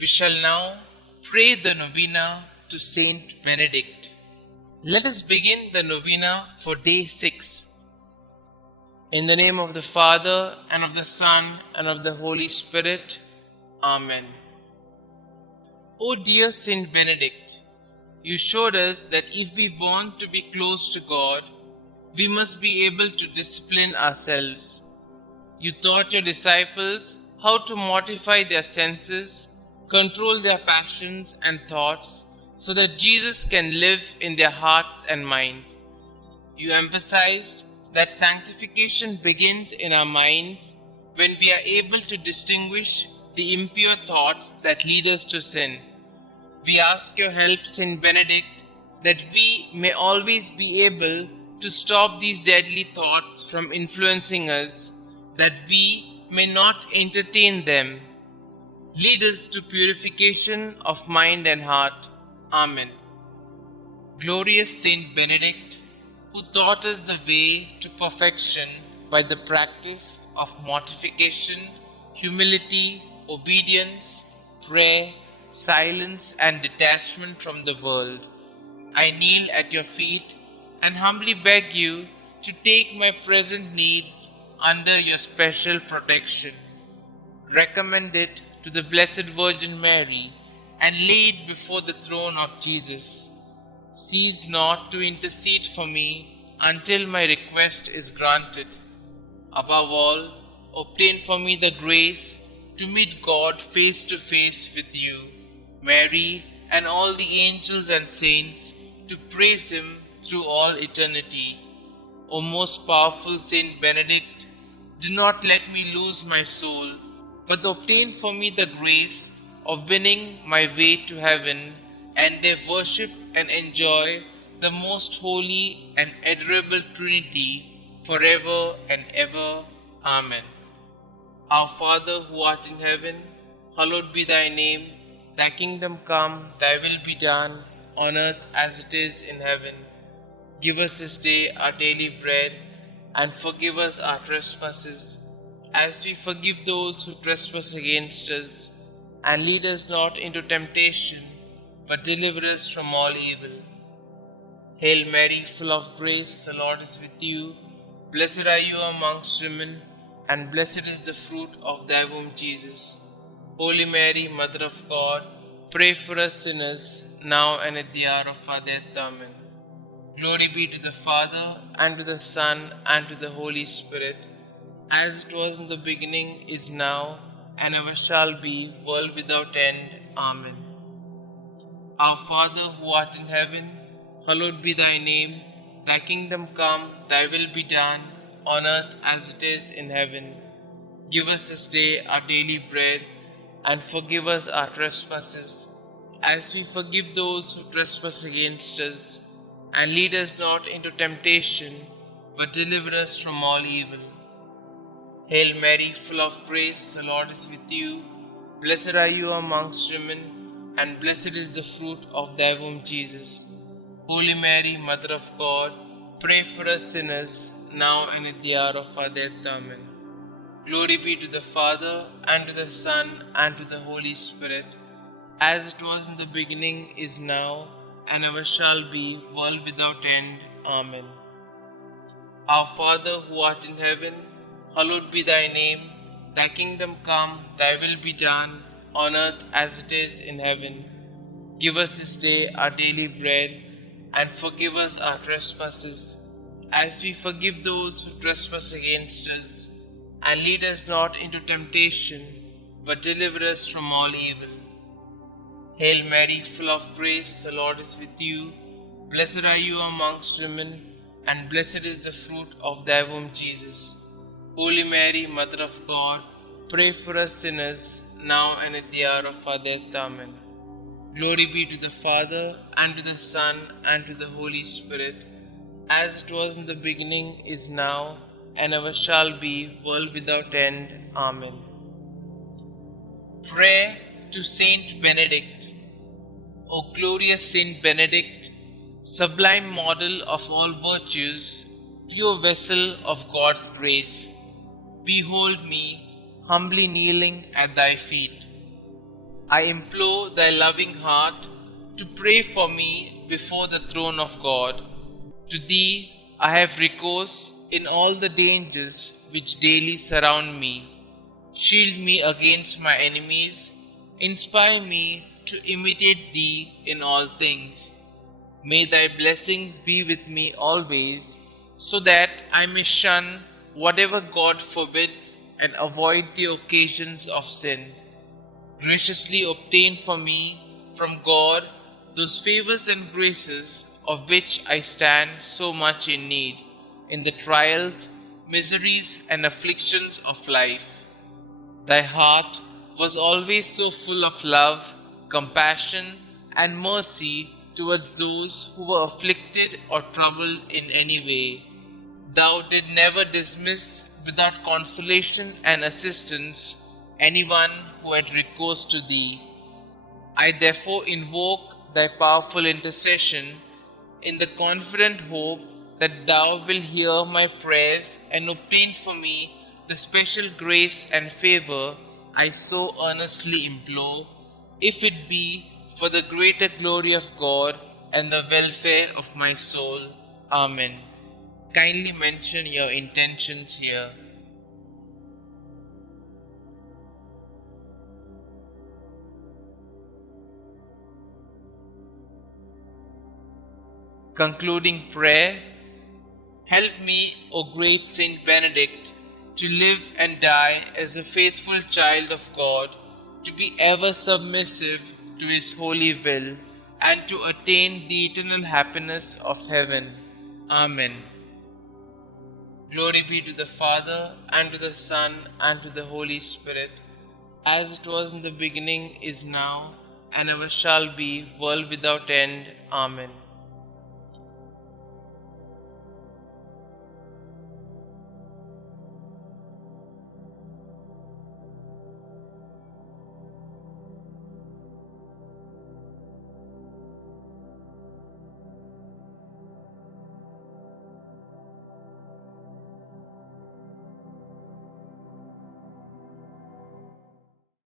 We shall now pray the Novena to St Benedict. Let us begin the Novena for day 6. In the name of the Father, and of the Son, and of the Holy Spirit. Amen. O dear St Benedict, you showed us that if we want to be close to God, we must be able to discipline ourselves. You taught your disciples how to mortify their senses, control their passions and thoughts, so that Jesus can live in their hearts and minds. You emphasized that sanctification begins in our minds when we are able to distinguish the impure thoughts that lead us to sin. We ask your help, St. Benedict, that we may always be able to stop these deadly thoughts from influencing us, that we may not entertain them. Lead us to purification of mind and heart. Amen. Glorious Saint Benedict, who taught us the way to perfection by the practice of mortification, humility, obedience, prayer, silence, and detachment from the world, I kneel at your feet and humbly beg you to take my present needs under your special protection. Recommend it to the Blessed Virgin Mary and lay it before the throne of Jesus. Cease not to intercede for me until my request is granted. Above all, obtain for me the grace to meet God face to face with you, Mary, and all the angels and saints, to praise Him through all eternity. O most powerful Saint Benedict, do not let me lose my soul, but obtain for me the grace of winning my way to heaven, and there worship and enjoy the most holy and adorable Trinity forever and ever. Amen. Our Father who art in heaven, hallowed be thy name. Thy kingdom come, thy will be done, on earth as it is in heaven. Give us this day our daily bread, and forgive us our trespasses, as we forgive those who trespass against us. And lead us not into temptation, but deliver us from all evil. Hail Mary, full of grace, the Lord is with you. Blessed are you amongst women, and blessed is the fruit of thy womb, Jesus. Holy Mary, Mother of God, pray for us sinners, now and at the hour of our death. Amen. Glory be to the Father, and to the Son, and to the Holy Spirit, as it was in the beginning, is now, and ever shall be, world without end. Amen. Our Father who art in heaven, hallowed be thy name. Thy kingdom come, thy will be done, on earth as it is in heaven. Give us this day our daily bread, and forgive us our trespasses, as we forgive those who trespass against us. And lead us not into temptation, but deliver us from all evil. Hail Mary, full of grace, the Lord is with you. Blessed are you amongst women, and blessed is the fruit of thy womb, Jesus. Holy Mary, Mother of God, pray for us sinners, now and at the hour of our death. Amen. Glory be to the Father, and to the Son, and to the Holy Spirit, as it was in the beginning, is now, and ever shall be, world without end. Amen. Our Father who art in heaven, hallowed be thy name. Thy kingdom come, thy will be done, on earth as it is in heaven. Give us this day our daily bread, and forgive us our trespasses, as we forgive those who trespass against us. And lead us not into temptation, but deliver us from all evil. Hail Mary, full of grace, the Lord is with you. Blessed are you amongst women, and blessed is the fruit of thy womb, Jesus. Holy Mary, Mother of God, pray for us sinners, now and at the hour of our death. Amen. Glory be to the Father, and to the Son, and to the Holy Spirit, as it was in the beginning, is now, and ever shall be, world without end. Amen. Prayer to Saint Benedict. O glorious Saint Benedict, sublime model of all virtues, pure vessel of God's grace, behold me, humbly kneeling at thy feet. I implore thy loving heart to pray for me before the throne of God. To thee I have recourse in all the dangers which daily surround me. Shield me against my enemies, inspire me to imitate thee in all things. May thy blessings be with me always, so that I may shun whatever God forbids and avoid the occasions of sin. Graciously obtain for me from God those favors and graces of which I stand so much in need in the trials, miseries, and afflictions of life. Thy heart was always so full of love, compassion, and mercy towards those who were afflicted or troubled in any way. Thou did never dismiss without consolation and assistance anyone who had recourse to thee. I therefore invoke thy powerful intercession in the confident hope that thou wilt hear my prayers and obtain for me the special grace and favor I so earnestly implore, if it be for the greater glory of God and the welfare of my soul. Amen. Kindly mention your intentions here. Concluding prayer. Help me, O great St Benedict, to live and die as a faithful child of God, to be ever submissive to His holy will, and to attain the eternal happiness of heaven. Amen. Glory be to the Father, and to the Son, and to the Holy Spirit, as it was in the beginning, is now, and ever shall be, world without end. Amen.